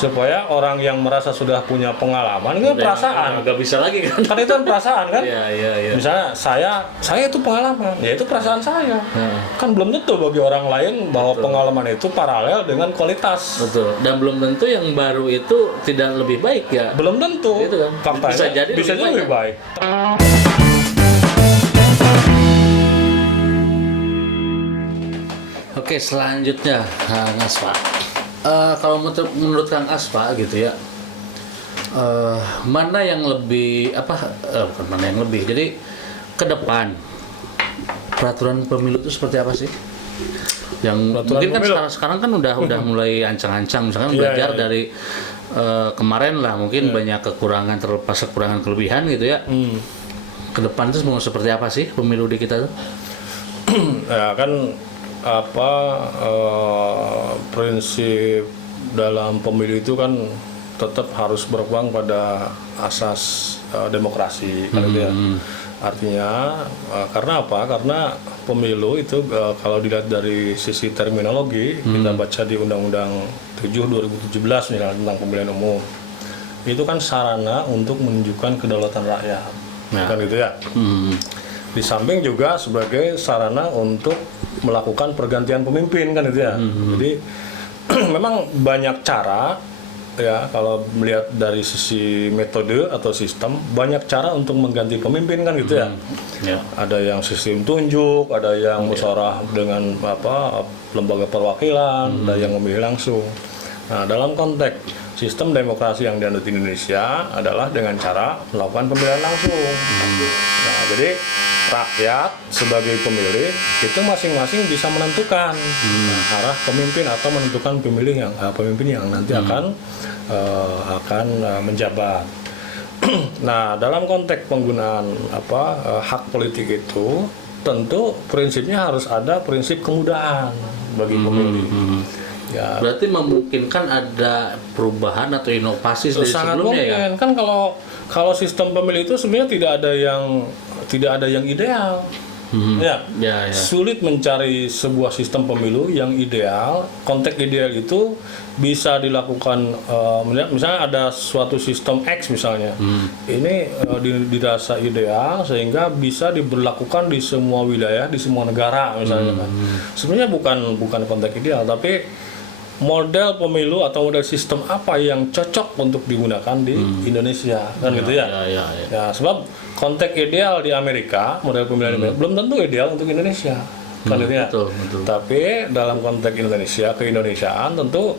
supaya orang yang merasa sudah punya pengalaman itu perasaan. Nggak bisa lagi kan? Kan itu kan perasaan kan? Iya. Misalnya saya itu pengalaman, ya itu perasaan saya. Kan belum tentu bagi orang lain bahwa pengalaman itu paralel dengan kualitas. Betul. Dan belum tentu yang baru itu tidak lebih baik ya. Belum tentu. Itu kan. Faktanya Bisa jadi lebih baik. Oke, selanjutnya Kang Aspa. Kalau menurut Kang Aspa gitu ya, mana yang lebih bukan mana yang lebih. Jadi ke depan peraturan pemilu itu seperti apa sih? Yang Peraturan mungkin kan pemilu. sekarang kan udah mulai ancang-ancang, misalkan belajar dari kemarin lah, mungkin banyak kekurangan, terlepas kekurangan kelebihan gitu ya. Ke depan itu mau seperti apa sih pemilu di kita tuh? Ya kan prinsip dalam pemilu itu kan tetap harus berpegang pada asas demokrasi kan gitu ya. Artinya karena apa? Karena pemilu itu kalau dilihat dari sisi terminologi, kita baca di Undang-Undang 7 2017 misalnya tentang pemilihan umum. Itu kan sarana untuk menunjukkan kedaulatan rakyat. Kan gitu ya. Di samping juga sebagai sarana untuk melakukan pergantian pemimpin kan itu ya. Jadi memang banyak cara ya, kalau melihat dari sisi metode atau sistem, banyak cara untuk mengganti pemimpin kan gitu ya. Ada yang sistem tunjuk, ada yang musyawarah dengan lembaga perwakilan, ada yang memilih langsung. Nah, dalam konteks sistem demokrasi yang dianut di Indonesia adalah dengan cara melakukan pemilihan langsung. Nah, jadi rakyat sebagai pemilih itu masing-masing bisa menentukan arah pemimpin atau menentukan pemimpin yang nanti akan menjabat. Nah, dalam konteks penggunaan hak politik itu tentu prinsipnya harus ada prinsip kemudahan bagi pemilih. Ya. Berarti memungkinkan ada perubahan atau inovasi dari Sangat sebelumnya ya? mungkin. Kan kalau sistem pemilu itu sebenarnya tidak ada yang ideal. Ya. Sulit mencari sebuah sistem pemilu yang ideal. Konteks ideal itu bisa dilakukan misalnya ada suatu sistem X misalnya. Ini dirasa ideal sehingga bisa diberlakukan di semua wilayah, di semua negara misalnya kan. Sebenarnya bukan konteks ideal, tapi model pemilu atau model sistem apa yang cocok untuk digunakan di Indonesia kan gitu ya. Ya, sebab konteks ideal di Amerika, model pemilihan Amerika, belum tentu ideal untuk Indonesia kan gitu ya. Betul. Tapi dalam konteks Indonesia, keindonesiaan tentu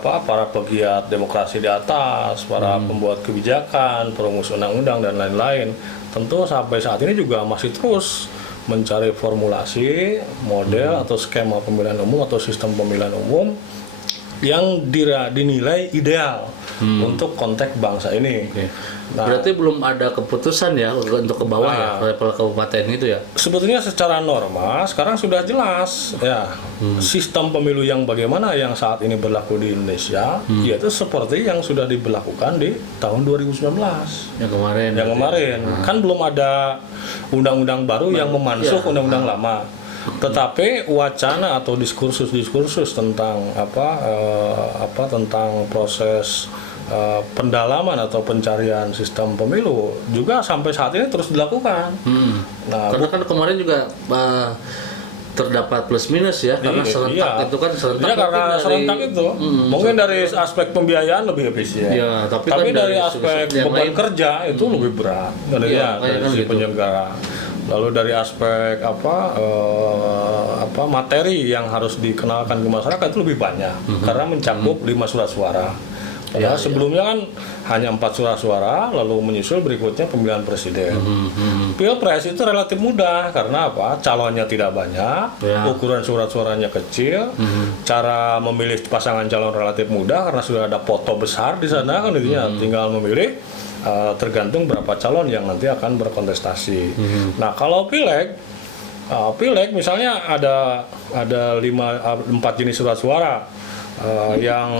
para pegiat demokrasi di atas, para pembuat kebijakan, perumus undang-undang dan lain-lain, tentu sampai saat ini juga masih terus mencari formulasi, model atau skema pemilihan umum atau sistem pemilihan umum yang dinilai ideal untuk konteks bangsa ini. Nah, berarti belum ada keputusan ya untuk ke bawah ya, level kabupaten itu ya? Sebetulnya secara norma sekarang sudah jelas ya, sistem pemilu yang bagaimana yang saat ini berlaku di Indonesia, yaitu seperti yang sudah diberlakukan di tahun 2019. Yang kemarin. Kan belum ada undang-undang baru yang memansuh undang-undang lama. Tetapi wacana atau diskursus tentang tentang proses pendalaman atau pencarian sistem pemilu juga sampai saat ini terus dilakukan. Nah, karena kan kemarin juga terdapat plus minus ya, karena serentak itu kan serentak. Ya, karena serentak itu mungkin dari aspek pembiayaan lebih efisien. Ya, tapi kan dari aspek beban kerja itu lebih berat dari gitu. penyelenggara. Lalu dari aspek materi yang harus dikenalkan ke masyarakat itu lebih banyak karena mencakup 5 surat suara. Padahal sebelumnya kan hanya 4 surat suara, lalu menyusul berikutnya pemilihan presiden. Pilpres itu relatif mudah karena calonnya tidak banyak, ukuran surat suaranya kecil, cara memilih pasangan calon relatif mudah karena sudah ada foto besar di sana kan intinya tinggal memilih. Tergantung berapa calon yang nanti akan berkontestasi. Nah, kalau pileg misalnya ada 4 jenis surat suara. yang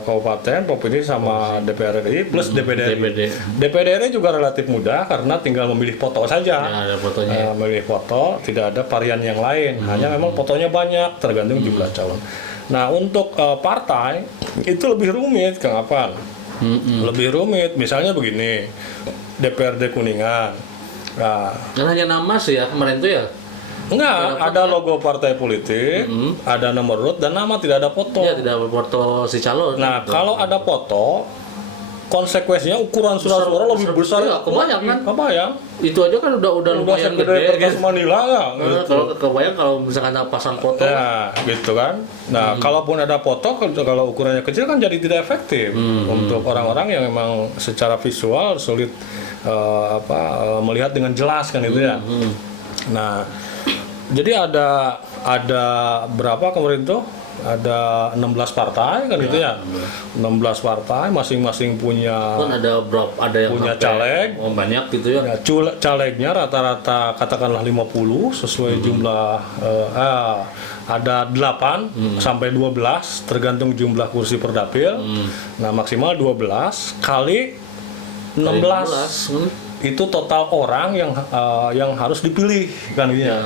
kabupaten, provinsi sama DPR RI plus DPD RI. DPD RI juga relatif mudah karena tinggal memilih foto saja. Ya, ada fotonya. Memilih foto, tidak ada varian yang lain. Hanya memang fotonya banyak, tergantung jumlah calon. Nah, untuk partai itu lebih rumit, Kang Apan. Lebih rumit. Misalnya begini, DPRD Kuningan. Nah, Dan hanya nama sih ya kemarin tuh ya. enggak, ada logo partai politik, ada nomor urut dan nama, tidak ada foto. Iya, tidak ada foto si calon. Nah, kalau ada foto, konsekuensinya ukuran surat-suara lebih besar. Iya, kebayang kan? Kebayang. Itu aja kan udah lumayan segede gede. kertas Manila ya. Nah, kalau kebayang kalau misalkan ada pasang foto. Ya, gitu kan. Nah, kalaupun ada foto, kalau ukurannya kecil kan jadi tidak efektif untuk orang-orang yang memang secara visual sulit melihat dengan jelas kan itu ya. Nah, jadi ada berapa kemarin tuh? Ada 16 partai kan gitu ya. 16 partai masing-masing punya Kan ada yang punya sampai caleg. banyak gitu ya. Ya, calegnya rata-rata katakanlah 50 sesuai jumlah ada 8 sampai 12 tergantung jumlah kursi per dapil. Nah, maksimal 12 kali 16. Itu total orang yang harus dipilih kan gitu ya.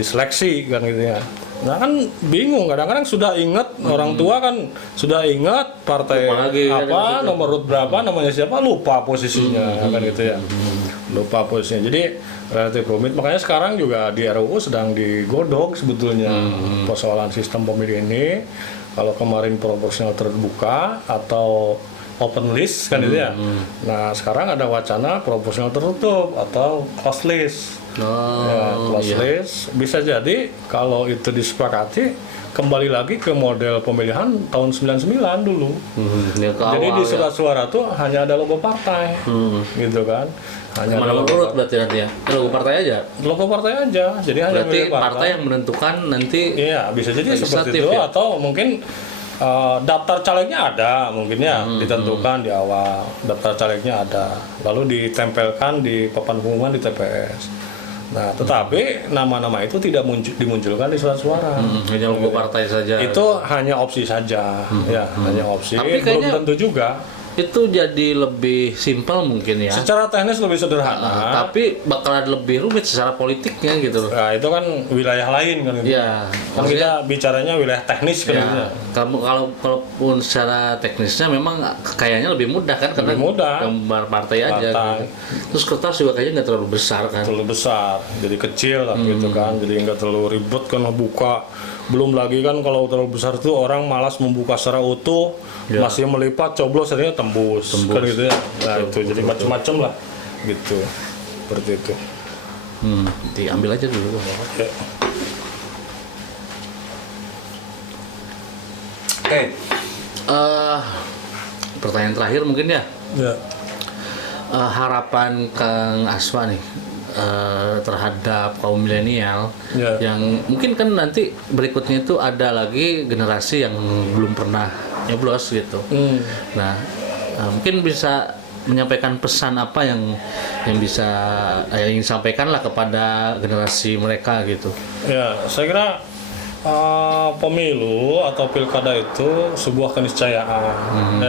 Diseleksi kan gitu ya. Nah, kan bingung, kadang-kadang sudah ingat orang tua kan sudah ingat partai apa, nomor urut berapa, namanya siapa, lupa posisinya kan gitu ya. Lupa posisinya. Jadi relatif rumit, makanya sekarang juga di RUU sedang digodok sebetulnya persoalan sistem pemilih ini. Kalau kemarin proporsional terbuka atau open list kan itu ya. Nah, sekarang ada wacana proporsional tertutup atau closed list. Closed list bisa jadi kalau itu disepakati kembali lagi ke model pemilihan tahun 99 dulu. Jadi di surat suara tuh hanya ada logo partai. Gitu kan. Hanya nomor urut berarti nanti ya. Logo partai aja. Logo partai aja. Jadi hanya berarti partai yang menentukan nanti. Iya, bisa jadi seperti itu ya? Atau mungkin daftar calegnya ada mungkin ya ditentukan di awal, daftar calegnya ada lalu ditempelkan di papan pengumuman di TPS. Nah, tetapi nama-nama itu tidak dimunculkan di surat suara. Hanya logo partai saja. Itu hanya opsi saja, ya hanya opsi. Tapi belum tentu juga. Itu jadi lebih simpel mungkin ya. Secara teknis lebih sederhana. Tapi bakalan lebih rumit secara politiknya gitu. Nah, itu kan wilayah lain kan itu. Iya. Kan kita bicaranya wilayah teknis kan. Ya, kalaupun secara teknisnya memang kayaknya lebih mudah kan karena gambar partai aja. Gitu. Terus kertas juga kayaknya nggak terlalu besar kan. Terlalu besar, jadi kecil lah gitu kan. Jadi nggak terlalu ribet kan membuka. Belum lagi kan kalau terlalu besar tuh orang malas membuka secara utuh, masih melipat, coblos akhirnya tembus. Kan gitu ya. Nah, itu jadi macam-macam lah gitu. Seperti itu. Diambil aja dulu. Oke. Pertanyaan terakhir mungkin ya. Ya. Harapan Kang Aswa nih terhadap kaum milenial yang mungkin kan nanti berikutnya itu ada lagi generasi yang belum pernah nyoblos gitu. Nah, mungkin bisa menyampaikan pesan apa yang bisa ingin sampaikan lah kepada generasi mereka gitu. Ya, saya kira pemilu atau pilkada itu sebuah keniscayaan,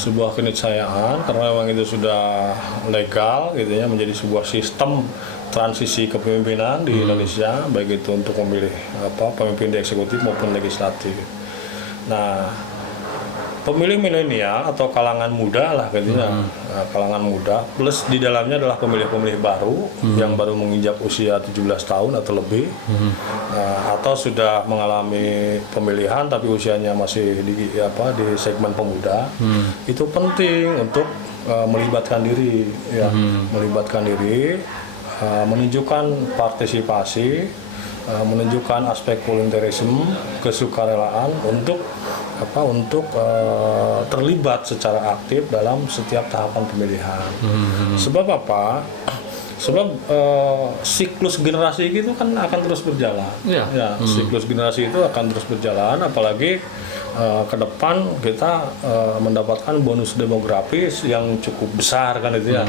sebuah keniscayaan karena memang itu sudah legal, gitu ya, menjadi sebuah sistem transisi kepemimpinan di Indonesia, baik itu untuk memilih pemimpin di eksekutif maupun legislatif. Nah, pemilih milenial atau kalangan muda lah katanya, kalangan muda plus di dalamnya adalah pemilih-pemilih baru yang baru menginjak usia 17 tahun atau lebih, atau sudah mengalami pemilihan tapi usianya masih di segmen pemuda. Itu penting untuk melibatkan diri, melibatkan diri, menunjukkan partisipasi, menunjukkan aspek volunteerisme, kesukarelaan untuk terlibat secara aktif dalam setiap tahapan pemilihan. Sebab apa? Sebab siklus generasi itu kan akan terus berjalan. Siklus generasi itu akan terus berjalan, apalagi ke depan kita mendapatkan bonus demografis yang cukup besar kan itu ya.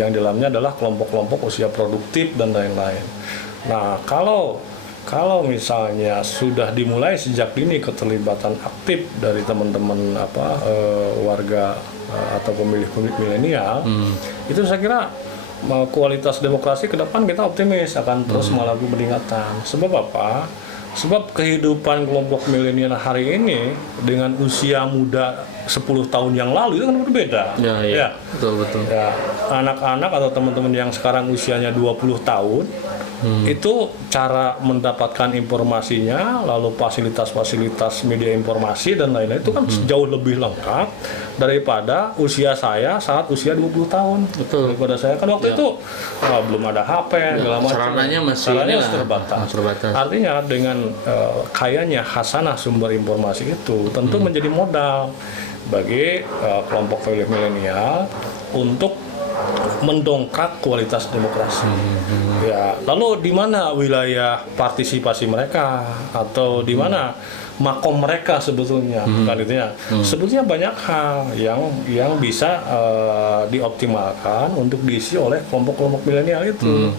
Yang di dalamnya adalah kelompok-kelompok usia produktif dan lain-lain. Nah, kalau kalau misalnya sudah dimulai sejak dini keterlibatan aktif dari teman-teman warga atau pemilih-pemilih milenial, itu saya kira kualitas demokrasi ke depan kita optimis akan terus mengalami peningkatan. Sebab apa? Sebab kehidupan kelompok milenial hari ini dengan usia muda 10 tahun yang lalu itu kan berbeda. Ya. Betul. Ya, anak-anak atau teman-teman yang sekarang usianya 20 tahun itu cara mendapatkan informasinya, lalu fasilitas-fasilitas media informasi dan lain-lain itu kan jauh lebih lengkap daripada usia saya saat usia 20 tahun. Betul. Daripada saya kan waktu itu belum ada HP, segala macam. Sarananya masih terbatas. terbatas. Artinya dengan kayanya khasanah sumber informasi itu tentu menjadi modal bagi kelompok pemilih milenial untuk mendongkrak kualitas demokrasi. Ya, lalu di mana wilayah partisipasi mereka atau di mana makom mereka sebetulnya? Sebetulnya banyak hal yang bisa dioptimalkan untuk diisi oleh kelompok-kelompok milenial itu.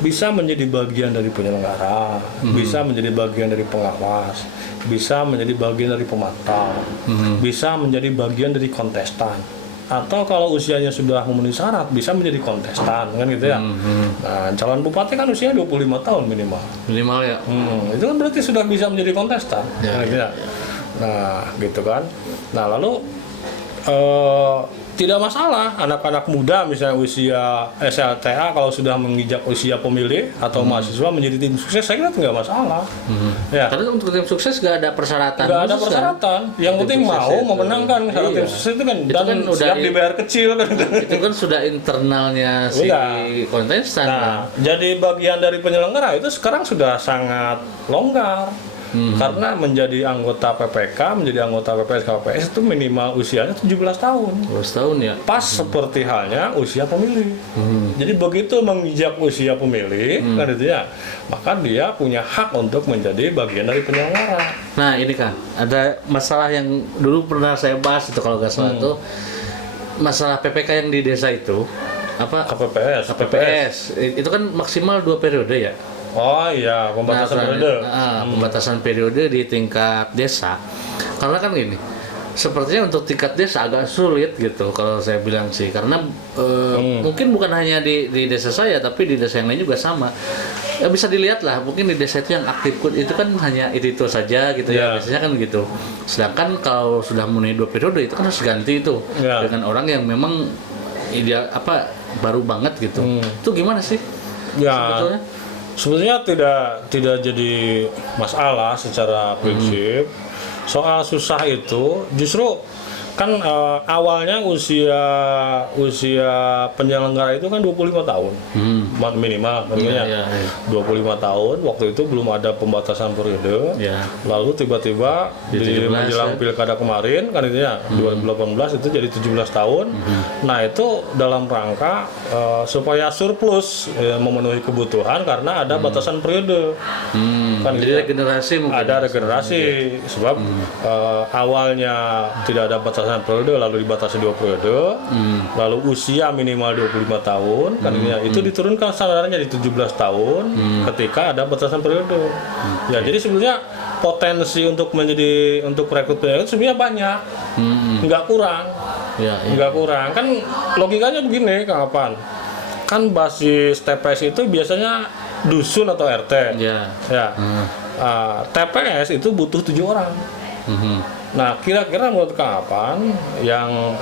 Bisa menjadi bagian dari penyelenggara, bisa menjadi bagian dari pengawas, bisa menjadi bagian dari pemantau, bisa menjadi bagian dari kontestan, atau kalau usianya sudah memenuhi syarat bisa menjadi kontestan kan gitu ya. Nah, calon bupati kan usianya 25 tahun minimal ya. Itu kan berarti sudah bisa menjadi kontestan ya. Nah gitu kan. Nah lalu tidak masalah anak-anak muda misalnya usia SLTA kalau sudah menginjak usia pemilih atau mahasiswa menjadi tim sukses, saya kira tidak masalah. Ya. Karena untuk tim sukses nggak ada persyaratan. Nggak ada persyaratan. Yang penting mau memenangkan. Syarat tim sukses itu kan dan kan siap dibayar kecil kan. Itu kan sudah internalnya si kontestan. Nah, jadi bagian dari penyelenggara itu sekarang sudah sangat longgar. Karena menjadi anggota PPK, menjadi anggota PPS KPS itu minimal usianya 17 tahun. 17 tahun ya. Pas seperti halnya usia pemilih. Jadi begitu menginjak usia pemilih, kan itu ya, maka dia punya hak untuk menjadi bagian dari penyelenggara. Nah ini Kang, ada masalah yang dulu pernah saya bahas itu kalau nggak salah itu masalah PPK yang di desa itu apa? KPPS. Itu kan maksimal 2 periode ya. Oh iya, pembatasan periode. Pembatasan periode di tingkat desa. Karena kan gini, sepertinya untuk tingkat desa agak sulit gitu kalau saya bilang sih. Karena mungkin bukan hanya di desa saya, tapi di desa yang lain juga sama. Ya, bisa dilihat lah, mungkin di desa itu yang aktif itu kan hanya itu saja gitu ya. Biasanya kan gitu. Sedangkan kalau sudah memenuhi 2 periode itu kan harus ganti itu dengan orang yang memang ideal baru banget gitu. Itu gimana sih? Sebetulnya tidak jadi masalah secara prinsip. Soal susah itu justru kan awalnya usia penyelenggara itu kan 25 tahun minimal tentunya. 25 tahun waktu itu belum ada pembatasan periode. Lalu tiba-tiba di menjelang pilkada kemarin kan itu ya 2018 itu jadi 17 tahun. Nah itu dalam rangka supaya surplus memenuhi kebutuhan karena ada batasan periode. Kan jadi regenerasi mungkin. Ada regenerasi sebab awalnya tidak ada batasan periode lalu dibatasi 2 periode, lalu usia minimal 25 tahun kan itu diturunkan standarnya di 17 tahun ketika ada batasan periode. Ya jadi sebenarnya potensi untuk rekrut penyelenggara itu sebenarnya banyak, nggak kurang. Nggak kurang kan logikanya begini Kang Apan, kan basis TPS itu biasanya dusun atau RT. TPS itu butuh 7 orang. Nah, kira-kira menurut Kang Apan yang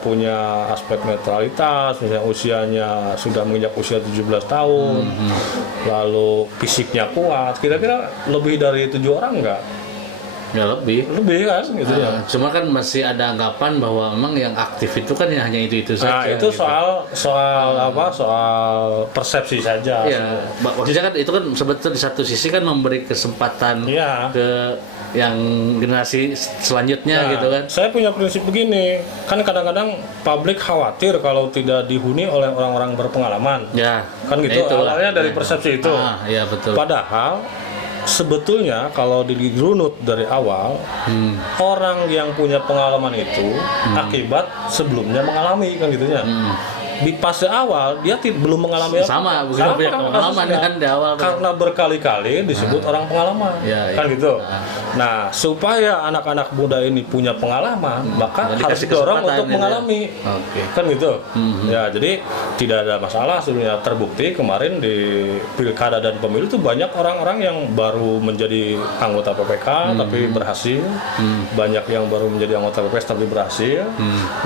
punya aspek netralitas, misalnya usianya sudah menginjak usia 17 tahun, lalu fisiknya kuat, kira-kira lebih dari 7 orang enggak? Ya lebih kan gitu ya. Cuma kan masih ada anggapan bahwa memang yang aktif itu kan hanya itu saja. Nah, itu gitu. soal persepsi saja. Iya. Maksudnya kan itu kan sebetulnya di satu sisi kan memberi kesempatan ke yang generasi selanjutnya gitu kan. Saya punya prinsip begini, kan kadang-kadang publik khawatir kalau tidak dihuni oleh orang-orang berpengalaman. Kan gitu. Awalnya dari persepsi itu. Iya betul. Padahal sebetulnya kalau dirunut dari awal, orang yang punya pengalaman itu akibat sebelumnya mengalami kan gitunya. di fase awal dia belum mengalami Sama, bukan punya pengalaman kasusnya. kan di awal. Karena berkali-kali disebut orang pengalaman, Ya, kan iya. gitu. Nah, supaya anak-anak muda ini punya pengalaman, maka Jadi harus kasih didorong kesempatan untuk gitu ya. mengalami, Oke. kan gitu. Ya, jadi tidak ada masalah sebenarnya. Terbukti kemarin di pilkada dan pemilu itu banyak orang-orang yang baru menjadi anggota PPK tapi berhasil, banyak yang baru menjadi anggota PPS tapi berhasil.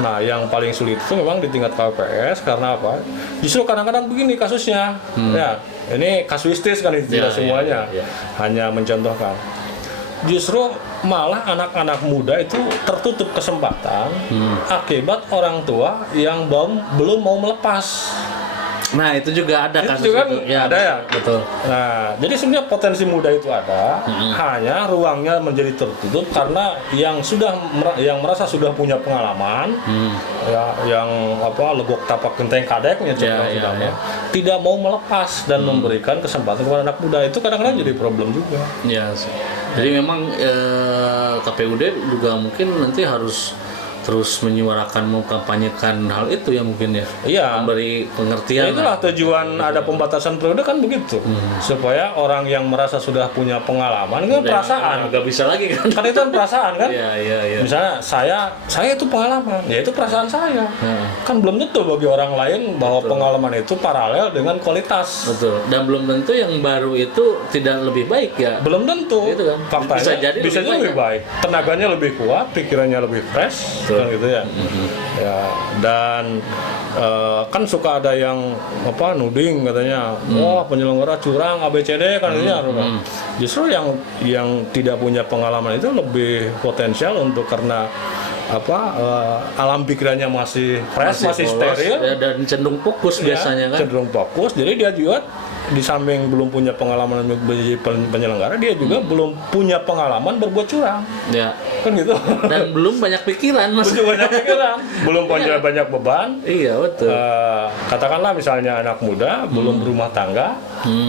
Nah, yang paling sulit itu memang di tingkat KPPS. Karena apa? Justru kadang-kadang begini kasusnya. Ya, ini kasuistis kan itu tidak semuanya. Hanya mencontohkan. Justru malah anak-anak muda itu tertutup kesempatan akibat orang tua yang belum mau melepas. Nah, itu juga ada Itu kasus kan itu. Ya, ada ya? Betul. Nah, jadi sebenarnya potensi muda itu ada, hanya ruangnya menjadi tertutup karena yang merasa sudah punya pengalaman, ya, yang legok tapak genteng kadeknya, tidak mau melepas dan memberikan kesempatan kepada anak muda. Itu kadang-kadang jadi problem juga. Ya, jadi memang KPUD juga mungkin nanti harus terus menyuarakan, mengkampanyekan hal itu ya mungkin ya. Iya. Memberi pengertian. Ya, itulah tujuan ada pembatasan periode kan begitu, supaya orang yang merasa sudah punya pengalaman, kan perasaan, nggak bisa lagi kan. kan itu kan perasaan kan. Iya. Misalnya saya itu pengalaman, ya itu perasaan saya. Kan belum tentu bagi orang lain bahwa pengalaman itu paralel dengan kualitas. Betul. Dan belum tentu yang baru itu tidak lebih baik ya. Belum tentu. Gitu kan. Faktanya Bisa jadi lebih baik. Tenaganya lebih kuat, pikirannya lebih fresh, kan gitu ya. Ya, dan kan suka ada yang nuding katanya, wah penyelenggara curang ABCD kan gitu ya. Justru yang tidak punya pengalaman itu lebih potensial untuk karena alam pikirannya masih fresh, masih polos, steril ya, dan cenderung fokus biasanya kan. cenderung fokus. Jadi dia juga di samping belum punya pengalaman menjadi penyelenggara, dia juga belum punya pengalaman berbuat curang. Ya. Kan gitu. Dan belum banyak pikiran Mas. Belum banyak pikiran, belum punya banyak beban. Iya, betul. Katakanlah misalnya anak muda belum berumah tangga,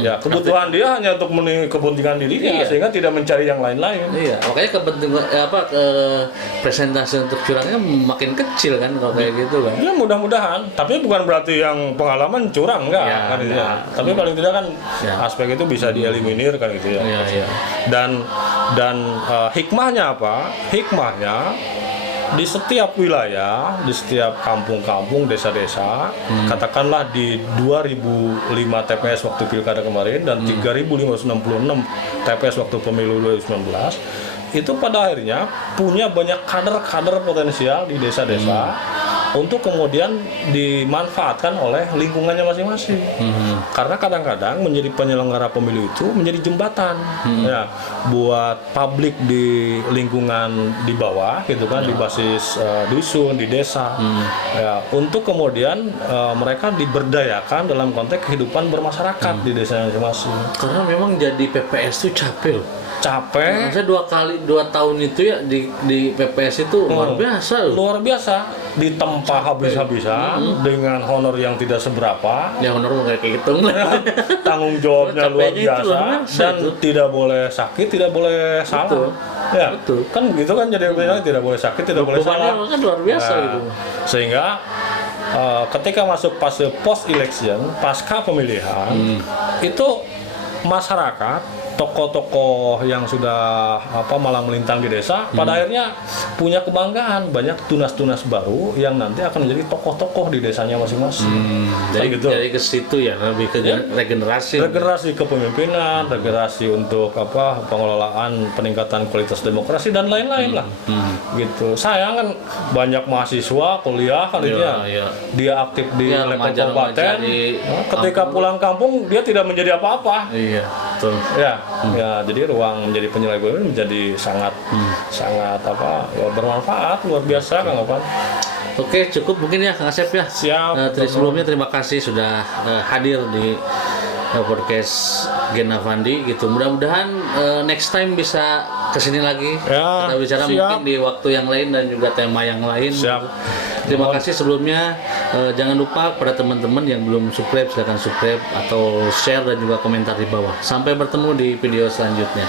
ya kebutuhan dia hanya untuk memenuhi kepentingan dirinya, sehingga tidak mencari yang lain-lain. Iya, makanya presentasi untuk curangnya makin kecil kan kalau kayak gitu kan. Ya mudah-mudahan, tapi bukan berarti yang pengalaman curang enggak, Ya, kan gitu ya. enggak. Tapi paling tidak kan Ya. aspek itu bisa dieliminir kan gitu ya. Iya. Dan hikmahnya apa? Hikmahnya di setiap wilayah, di setiap kampung-kampung, desa-desa, katakanlah di 2005 TPS waktu pilkada kemarin dan 3.566 TPS waktu pemilu 2019, itu pada akhirnya punya banyak kader-kader potensial di desa-desa untuk kemudian dimanfaatkan oleh lingkungannya masing-masing. Karena kadang-kadang menjadi penyelenggara pemilu itu menjadi jembatan ya buat publik di lingkungan di bawah gitu kan, di basis dusun, di desa, ya untuk kemudian mereka diberdayakan dalam konteks kehidupan bermasyarakat di desa masing-masing. Karena memang jadi PPS itu capek loh. Capek. Maksudnya 2 tahun itu ya di PPS itu luar biasa loh. Luar biasa, ditempa habis-habisan dengan honor yang tidak seberapa. Ya honor nggak kayak gitu. Tanggung jawabnya luar Capeknya itu biasa luar biasa dan itu. tidak boleh sakit, tidak boleh salah. Betul. Ya, Betul. kan begitu kan jadi tidak boleh sakit, tidak boleh Hukumannya salah. kan luar biasa Nah, gitu. Sehingga ketika masuk fase post election, pasca pemilihan, itu masyarakat, tokoh-tokoh yang sudah malah melintang di desa, pada akhirnya punya kebanggaan, banyak tunas-tunas baru yang nanti akan menjadi tokoh-tokoh di desanya masing-masing. Jadi gitu. dari ke situ ya lebih ke regenerasi. Regenerasi kepemimpinan, regenerasi untuk pengelolaan peningkatan kualitas demokrasi dan lain-lain lah. Gitu. Sayang kan banyak mahasiswa kuliah kan Iya. dia aktif di Ya, level remaja-remaja kabupaten. di Ketika kampung. pulang kampung dia tidak menjadi apa-apa. Iya, betul. Ya, jadi ruang menjadi penyelenggaraan ini menjadi sangat bermanfaat luar biasa Kang Opan. Oke, cukup mungkin ya Kang Asep ya. Siap. Sebelumnya terima kasih sudah hadir di podcast Gen Avandi gitu. Mudah-mudahan next time bisa kesini lagi. Ya, Kita bicara siap. mungkin di waktu yang lain dan juga tema yang lain. Siap. Gitu. Terima kasih sebelumnya. Jangan lupa pada teman-teman yang belum subscribe, silakan subscribe atau share dan juga komentar di bawah. Sampai bertemu di video selanjutnya.